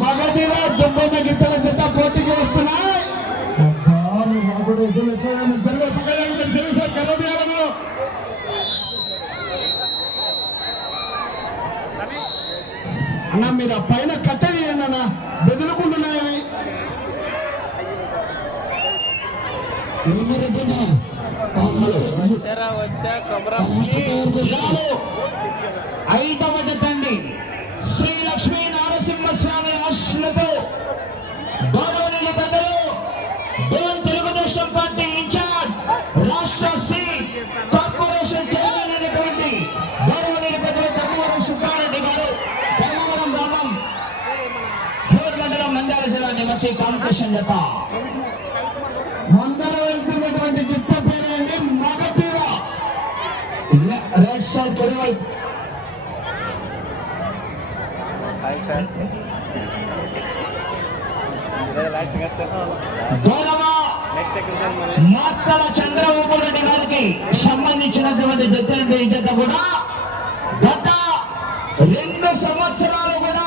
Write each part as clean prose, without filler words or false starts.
మగధిలో దుబ్బన్న గిత్తల జత పోటీకి వస్తున్నాయి. అన్నా మీరు ఆ పైన కట్టడి అన్న బెదులుకుంటున్నాయని ఐదవ జతండి శ్రీ లక్ష్మీ నరసింహస్వామి ఆశీస్సులతో గౌరవనీయులు పెద్దలు తెలుగుదేశం పార్టీ ఇన్ఛార్జ్ రాష్ట్ర సి కార్పొరేషన్ చైర్మన్ అయినటువంటి గౌరవనీయులు పెద్దలు ధర్మవరం సుబ్బారెడ్డి గారు ధర్మవరం గ్రామం హోర్ మండలం నంద్యాల జిల్లా నిమర్చి కాంపిటీషన్ జత మందర వెళ్తున్నటువంటి గిత్త పేరు అండి మగపీర రైట్ సైడ్ కుడివైపు మార్తల చంద్రబాబు రెడ్డి గారికి సంబంధించినటువంటి జత అంటే ఈ జత కూడా గత 2 సంవత్సరాలు కూడా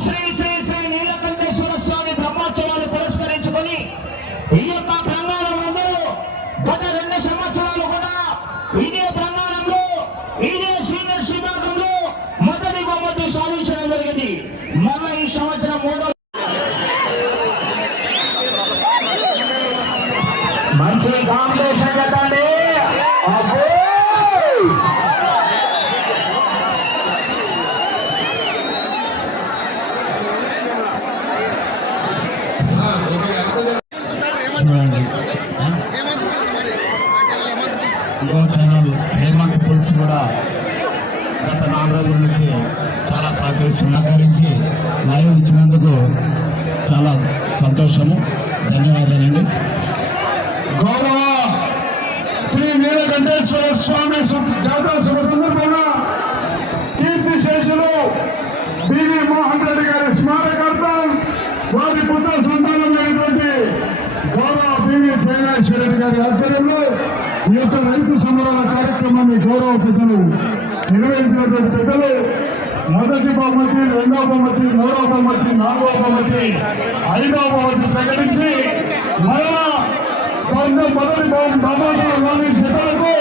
శ్రీ శ్రీ శ్రీ నీలకంఠేశ్వర స్వామి బ్రహ్మోత్సవాలు పురస్కరించుకొని ఈ యొక్క ప్రాంగణంలో గత 2 సంవత్సరాలు కూడా ఇదే ప్రాంగణంలో ఇదే సీనియర్స్ విభాగంలో మొదటి బహుమతి సాధించడం జరిగింది. మళ్ళీ ఈ సంవత్సరం 3వ మంచి కాంపిటీషన్ కదండి. ఛానల్ హేమంత్ పుల్స్ కూడా గత 4 రోజుల నుంచి చాలా సహకరించి లైవ్ ఇచ్చినందుకు చాలా సంతోషము, ధన్యవాదాలండి. గౌరవ శ్రీ నీలకంఠేశ్వర స్వామి జాతర శుభ సందర్భంగా కీర్తి శేషులు బివి మోహన్ రెడ్డి గారి స్మారకార్థం వారి పుత్ర సంతానమైనటువంటి గౌరవ బివి జయనాశ్వర రెడ్డి గారి ఆధ్వర్యంలో ఈ యొక్క రైతు సంబరాల కార్యక్రమాన్ని గౌరవ పెద్దలు నిర్వహించినటువంటి పెద్దలు మొదటి బహుమతి, 2వ బహుమతి, 3వ బహుమతి, 4వ బహుమతి, 5వ బహుమతి ప్రకటించి మరలా మొదటి బహుమతులు జతలకు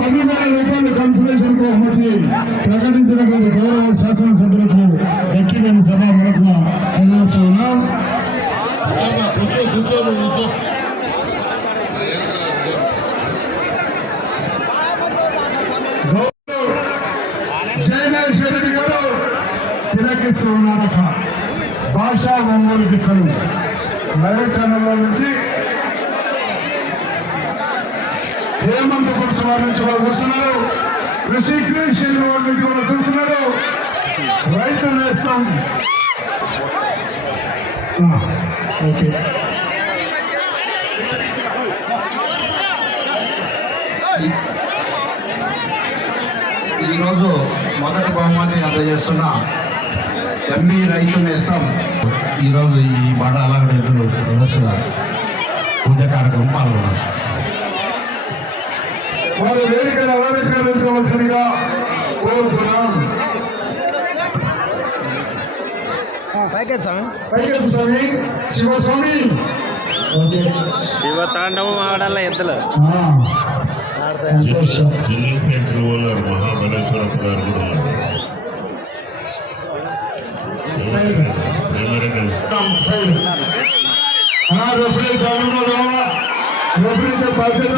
10,000 రూపాయలు కన్సలేషన్ బహుమతి ప్రకటించినటువంటి గౌరవ శాసనసభ్యులకు దక్కిన సభ మనకు తెలియజేస్తున్నాం. జయనాశ్వర రెడ్డి గారు తిలకిస్తూ ఉన్నారు. అక్కడ భాషా ఒంగోలు గిత్తలు లైవ్ ఛానల్లో నుంచి హేమంత్ పురుషు వారి నుంచి కూడా చూస్తున్నారు, ఋషికేశ్వరి వారి నుంచి కూడా చూస్తున్నారు. రైతు నేస్తం ఓకే. ఈరోజు మొదటి బహుమతి అందజేస్తున్న ఎంబీ రైతు నేస్తం ఈరోజు ఈ మాట అలాగే ఎదురు ప్రదర్శన పూజ కార్యక్రమం పాల్గొన్నారు. వారి వేదికను అలంకరించవలసిందిగా కోరుతున్నాం. స్వామి శివస్వామి శివ తాండవం ఆడాల ఎద్దులు మహాబలేశ్వరప్ప గారు కూడా రెఫరీ బాధ్యత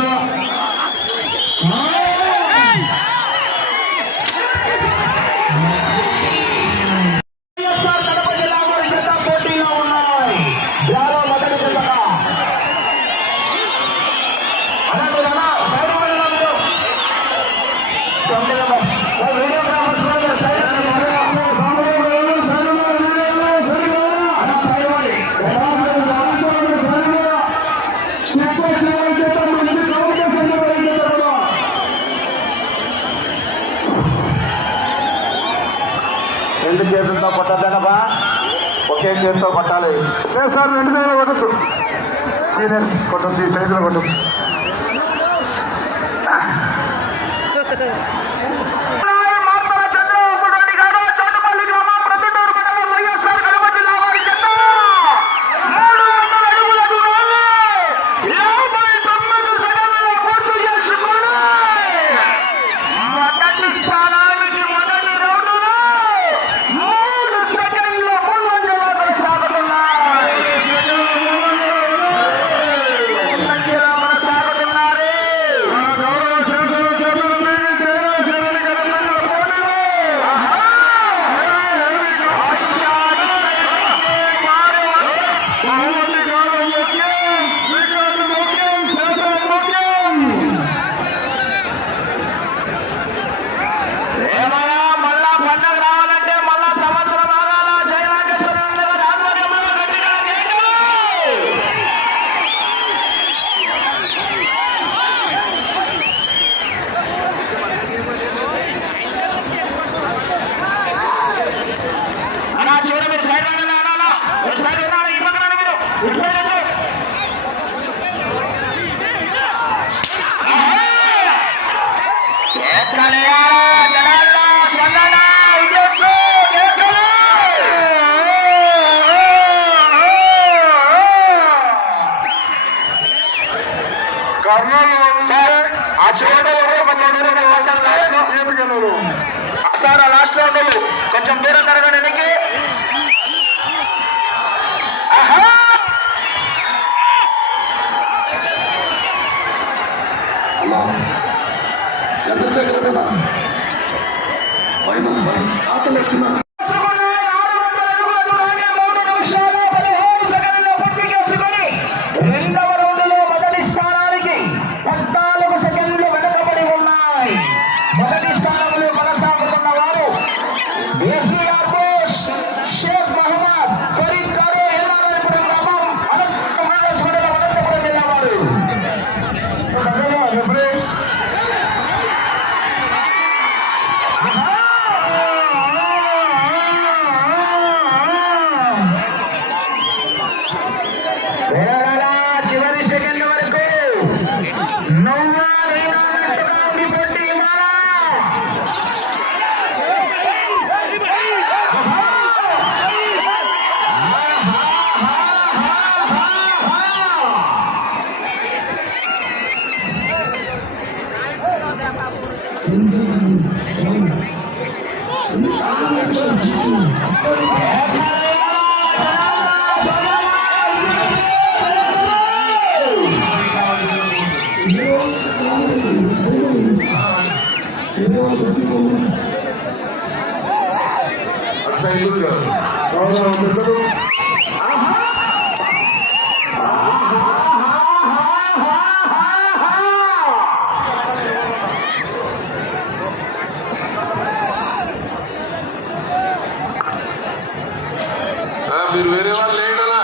రెండు చేతులతో కొట్టద్దనబా, ఒకే చేతితో కొట్టాలి. సార్ 2 సైడ్లో కొట్టచ్చు, సీనియర్స్ కొట్టచ్చు, ఈ సైడ్లో కొట్టచ్చు. మార్తల చంద్రబాబు రెడ్డి గారు చోటుపల్లి గ్రామం ప్రతిటూరు మండలం సార్ లాస్ట్ లో ఉండవు కొంచెం దూరం జరగండి నీకు చంద్రశేఖర్ పైన ఆకలి వచ్చిన రెండవ రౌండ్లో మొదటి స్థానానికి 14 సెకండ్లు వెనకబడి ఉన్నాయి. మొదటి స్థానంలో కొనసాగుతున్న వారు ఎస్వీఆర్ బోస్, షేక్ మహమ్మద్ ఫరీద్ గారు, ఎల్లారెడ్డిపురం గ్రామం, అనంతపురం జిల్లా అనంతపురం జిల్లా వారు. చివరి సెకండ్ వరకు మీరు వేరే వాళ్ళు లేడలా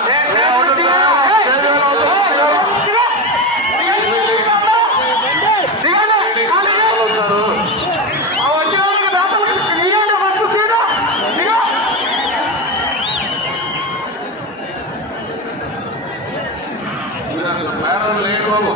మేడం లేడు బాబు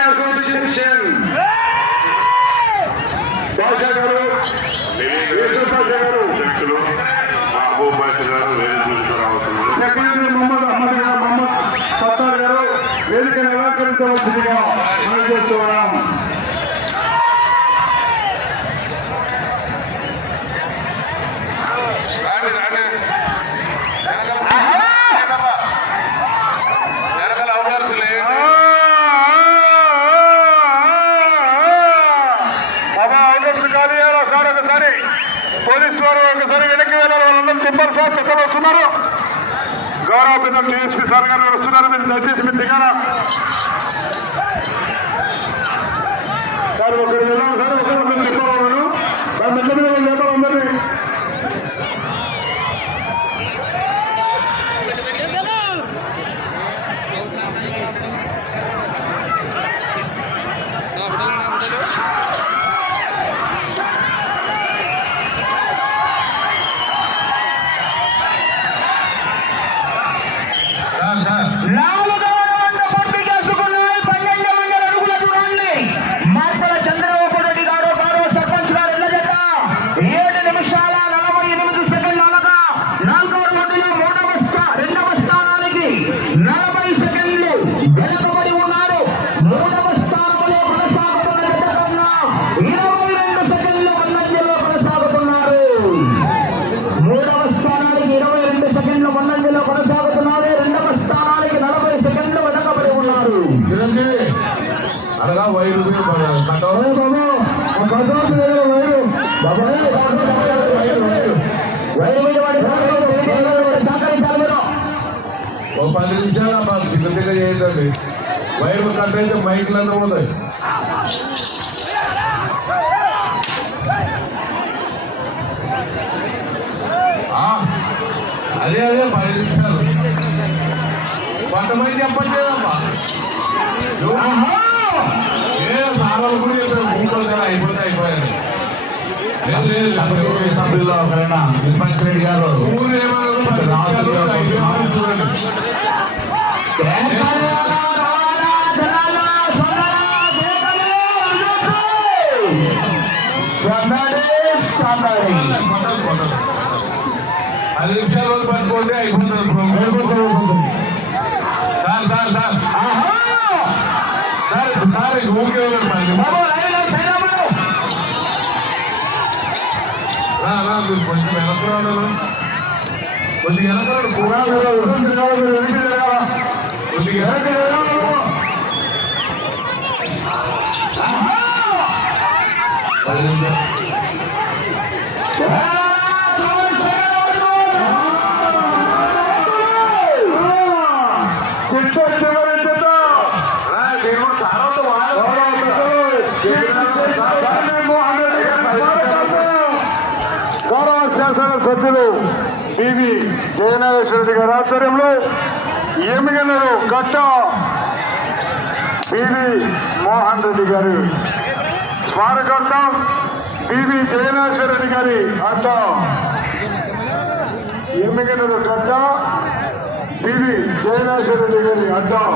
అసోసియేషన్ భాష గారు అధ్యక్షులు మహబూబ్ బాషా గారు సెక్రటరీ మొహమ్మద్ అహ్మద్ గారు, మొహమ్మద్ సత్తార్ గారు వేదికను అలంకరించవలసిందిగా మనం చేస్తున్నాం. పోలీసు వారు ఒకసారి వెనక్కి వెళ్ళాలి, వాళ్ళందరూ చెప్పారు సార్, పెద్దలు వస్తున్నారు, గౌరవ పెద్దలు డిఎస్పీ సార్ గారు వస్తున్నారు, మీరు దయచేసి మీరు దిగారా సార్, ఒకరు వెళ్ళాలి సార్, ఒకరు మీరు చెప్పారు సార్, మెట్ల మీద లేపాలి అందరినీ. ఒక 10 నిమిషాలు మా తిక్క చేయండి. వైర్ కట్ అయితే మైక్లన్నీ పోతాయి. అదే 10 నిమిషాలు కొంతమంది చెప్పట్లేదమ్మా. సారాలు కూడా చెప్పారు మూడు అయిపోతే అయిపోయారు. సభ్యుల్లో ఒకరైనా విపక్ష్ రెడ్డి గారు అది నిమిషాలు పట్టుకోండి అయిపోతుంది. సార్ ఊరికే కొంచెం వెనక్రాడు కొద్దిగా వెనక్రాడు కొద్దిగా శాసనసభ్యులు బివి జయనాగేశ్వర రెడ్డి గారి ఆధ్వర్యంలో ఎమ్మిగనూరు గట్ట బివి మోహన్ రెడ్డి గారి స్మారకార్థం బివి జయనాగేశ్వర రెడ్డి గారి అడ్డం ఎమ్మిగనూరు గట్ట బివి జయనాగేశ్వర రెడ్డి గారి అడ్డం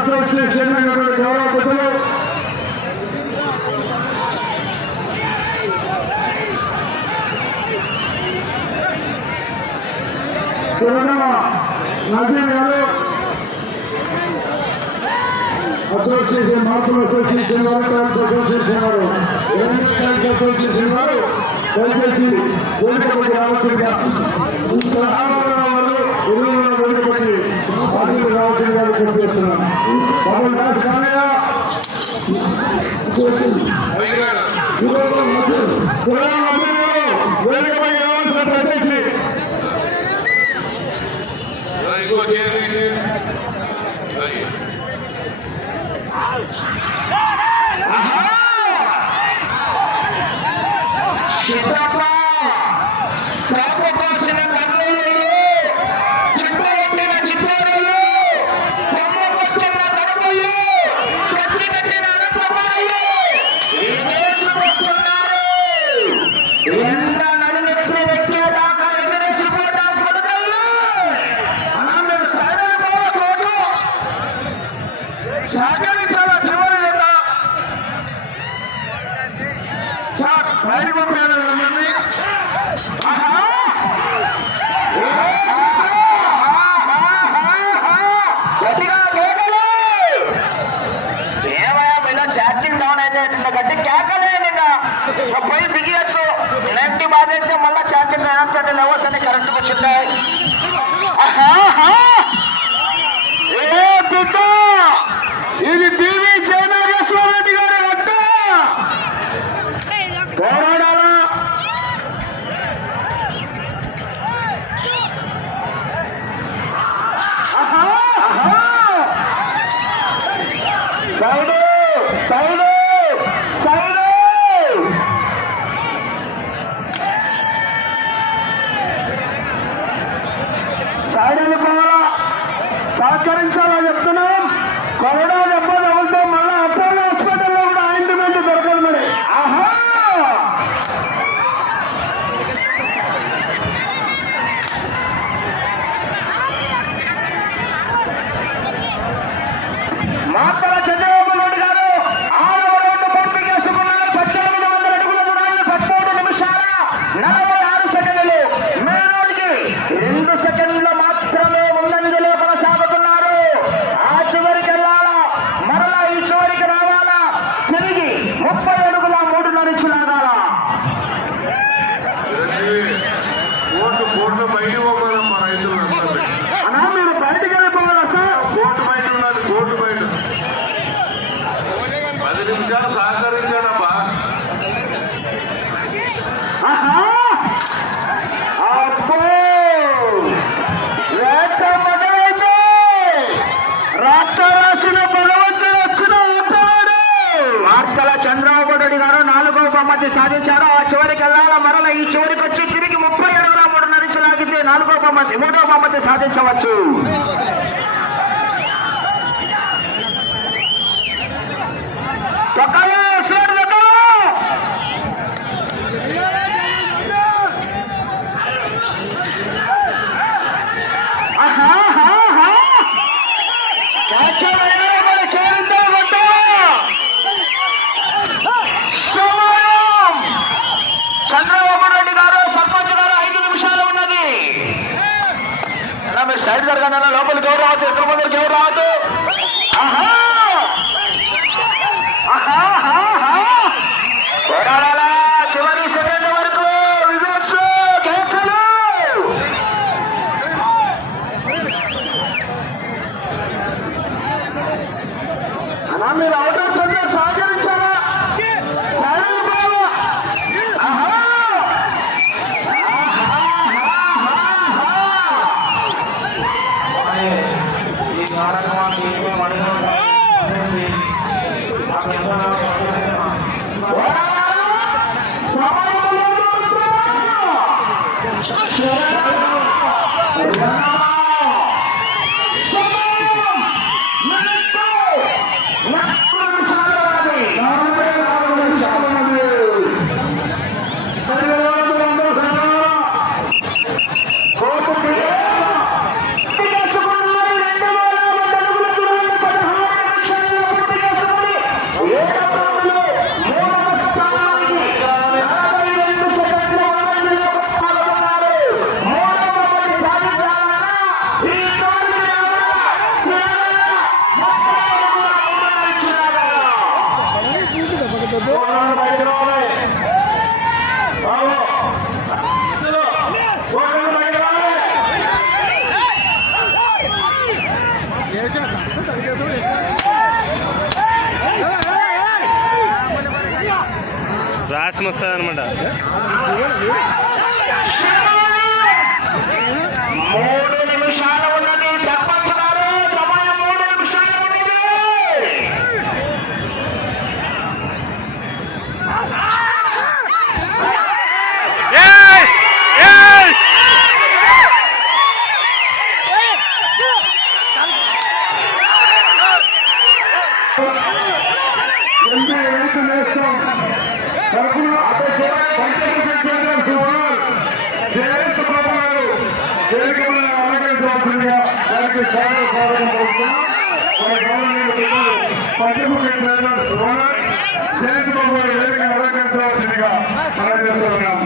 అసోసియేషన్ గౌరవపతులు నజీర్ గారు అసోసియేషన్ మార్పుల అసోసియేషన్ వారు అసోసియేషన్ వారు అసోసియేషన్ వారు దయచేసి వేదికపై రావచ్చుగా వేదికపై ఆశలు రావచ్చుగా చెప్పేస్తున్నాను. బాబు దాస్ కానయ్య వేదికపై రావాల్సిన దయచేసి గట్టి కేకలేదు పోయి బిగియచ్చు. ఇలాంటి బాధ అయితే మళ్ళా ఛార్జింగ్ లెవెల్స్ అన్ని కరెక్ట్ వచ్చింటాయి. ఇది టీవీ జయనాగేశ్వర రెడ్డి గారి అడ్డ పోరాడాలా సైడు సైడు సైడు సైడ్ వెళ్ళిపోవాలా సహకరించాలా చెప్తున్నాం. కరోనా దెబ్బ తగులుతో మళ్ళీ అపోలో హాస్పిటల్లో కూడా ఆయింట్మెంట్ దొరకదు మరి. సాధించారు. ఆ చివరికి వెళ్ళాల మరల ఈ చివరికి వచ్చి తిరిగి 30 అడుగుల 3.5 ఇంచులు లాగితే 4వ బహుమతి 3వ బహుమతి సాధించవచ్చు. చంద్రబాబు నాయుడు గారు సర్పంచ్ గారు 5 నిమిషాలు ఉన్నది. మీరు సైడ్ జరగండి, లోపలికి ఎవరు రావద్దు, ఎక్కడ ముందరికి ఎవరు రావద్దు. పోరాడాలా చివరి సెకండ్ వరకు. విజయోత్సవ కేకలు. అలా మీరు అవుటర్ చంద్ర సహకరించాలా? సైడ్ బాబా. ఈ కార్యక్రమానికి రాసి వస్తుంది అనమాట. 3 నిమిషాలు ఉన్నది. సర్పంచ్ గారు సమయం 3 నిమిషాలు ఉన్నది. అలంకరించవలసిందిగా మనం చేస్తున్నాం.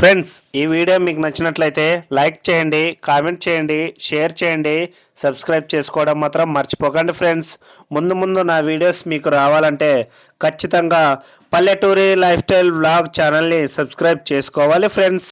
ఫ్రెండ్స్, ఈ వీడియో మీకు నచ్చినట్లయితే లైక్ చేయండి, కామెంట్ చేయండి, షేర్ చేయండి, సబ్స్క్రైబ్ చేసుకోవడం మాత్రం మర్చిపోకండి ఫ్రెండ్స్. ముందు నా వీడియోస్ మీకు రావాలంటే ఖచ్చితంగా పల్లెటూరి లైఫ్ స్టైల్ వ్లాగ్ ఛానల్ని సబ్స్క్రైబ్ చేసుకోవాలి ఫ్రెండ్స్.